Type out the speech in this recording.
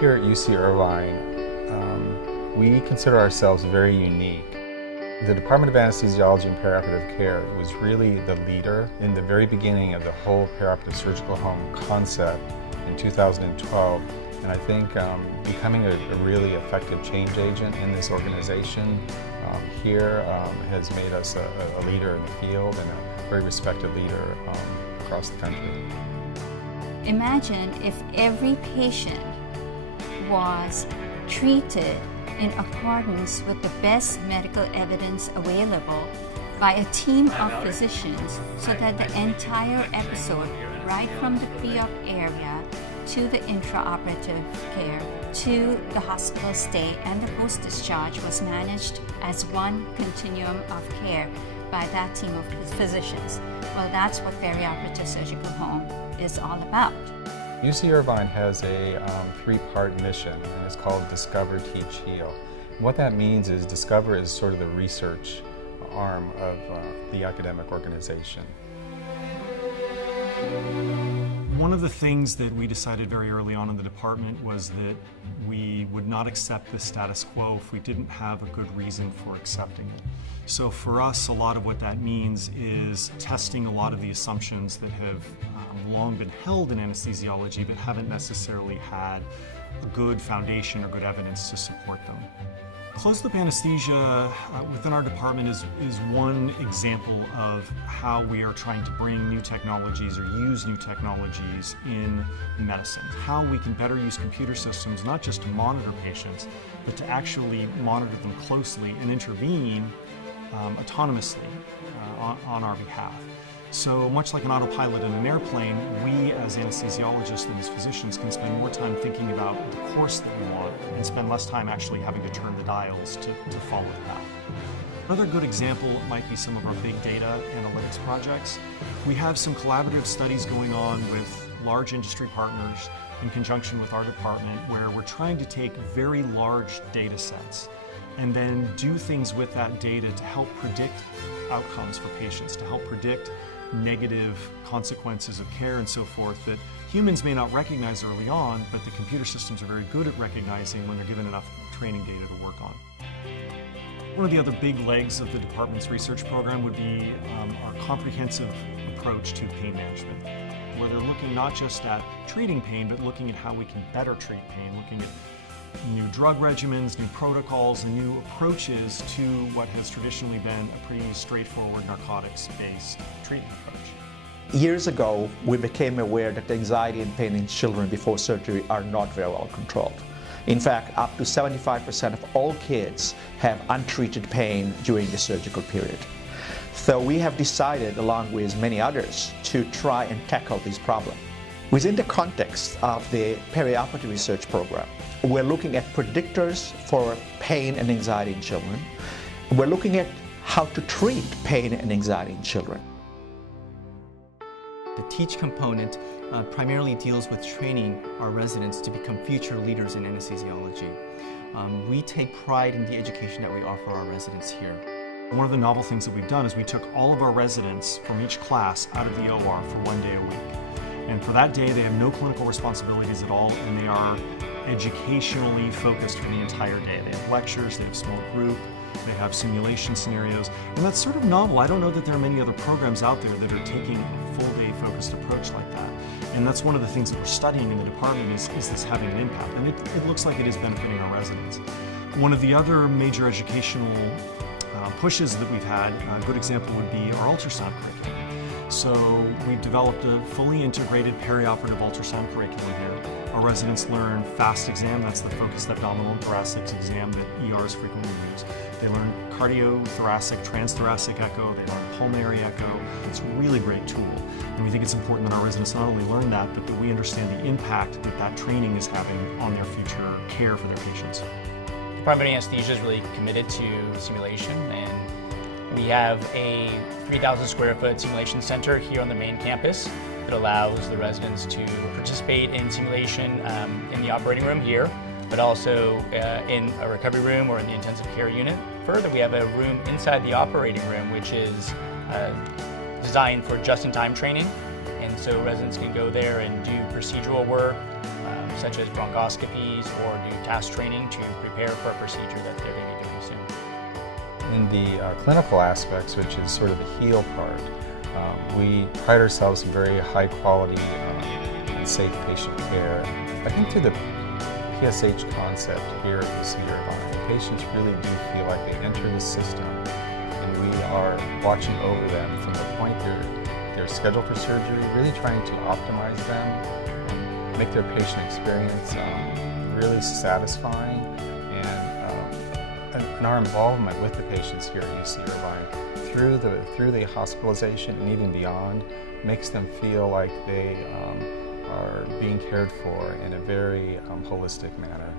Here at UC Irvine, we consider ourselves very unique. The Department of Anesthesiology and Perioperative Care was really the leader in the very beginning of the whole Perioperative Surgical Home concept in 2012. And I think becoming a really effective change agent in this organization here has made us a leader in the field and a very respected leader across the country. Imagine if every patient was treated in accordance with the best medical evidence available by a team of physicians, so that the entire episode, right from the pre-op area to the intraoperative care to the hospital stay and the post-discharge, was managed as one continuum of care by that team of physicians. Well, that's what Perioperative Surgical Home is all about. UC Irvine has a three-part mission, and it's called Discover, Teach, Heal. What that means is Discover is sort of the research arm of the academic organization. One of the things that we decided very early on in the department was that we would not accept the status quo if we didn't have a good reason for accepting it. So for us, a lot of what that means is testing a lot of the assumptions that have long been held in anesthesiology but haven't necessarily had a good foundation or good evidence to support them. Closed-loop anesthesia within our department is one example of how we are trying to bring new technologies or use new technologies in medicine. How we can better use computer systems not just to monitor patients, but to actually monitor them closely and intervene autonomously on our behalf. So much like an autopilot in an airplane, we as anesthesiologists and as physicians can spend more time thinking about the course that we want and spend less time actually having to turn the dials to follow the path. Another good example might be some of our big data analytics projects. We have some collaborative studies going on with large industry partners in conjunction with our department, where we're trying to take very large data sets and then do things with that data to help predict outcomes for patients, to help predict negative consequences of care and so forth that humans may not recognize early on, but the computer systems are very good at recognizing when they're given enough training data to work on. One of the other big legs of the department's research program would be our comprehensive approach to pain management, where they're looking not just at treating pain, but looking at how we can better treat pain, looking at new drug regimens, new protocols, and new approaches to what has traditionally been a pretty straightforward narcotics-based treatment approach. Years ago, we became aware that anxiety and pain in children before surgery are not very well controlled. In fact, up to 75% of all kids have untreated pain during the surgical period. So we have decided, along with many others, to try and tackle this problem. Within the context of the perioperative research program, we're looking at predictors for pain and anxiety in children. We're looking at how to treat pain and anxiety in children. The TEACH component primarily deals with training our residents to become future leaders in anesthesiology. We take pride in the education that we offer our residents here. One of the novel things that we've done is we took all of our residents from each class out of the OR for 1 day a week. And for that day, they have no clinical responsibilities at all, and they are educationally focused for the entire day. They have lectures, they have small group, they have simulation scenarios, and that's sort of novel. I don't know that there are many other programs out there that are taking a full day focused approach like that. And that's one of the things that we're studying in the department is this having an impact? And it looks like it is benefiting our residents. One of the other major educational pushes that we've had, a good example would be our ultrasound curriculum. So we've developed a fully integrated perioperative ultrasound curriculum here. Our residents learn FAST exam, that's the focused abdominal and thoracic exam that ERs frequently use. They learn cardiothoracic, transthoracic echo, they learn pulmonary echo. It's a really great tool. And we think it's important that our residents not only learn that, but that we understand the impact that that training is having on their future care for their patients. The Department of Anesthesia is really committed to simulation, and we have a 3,000 square foot simulation center here on the main campus that allows the residents to participate in simulation in the operating room here, but also in a recovery room or in the intensive care unit. Further, we have a room inside the operating room which is designed for just-in-time training, and so residents can go there and do procedural work, such as bronchoscopies or do task training to prepare for a procedure that they're going to be doing soon. In the clinical aspects, which is sort of the heal part, we pride ourselves in very high quality and safe patient care. I think through the PSH concept here at UC Irvine, patients really do feel like they enter the system and we are watching over them from the point they're scheduled for surgery, really trying to optimize them, make their patient experience really satisfying, and our involvement with the patients here at UC Irvine through the hospitalization and even beyond makes them feel like they are being cared for in a very holistic manner.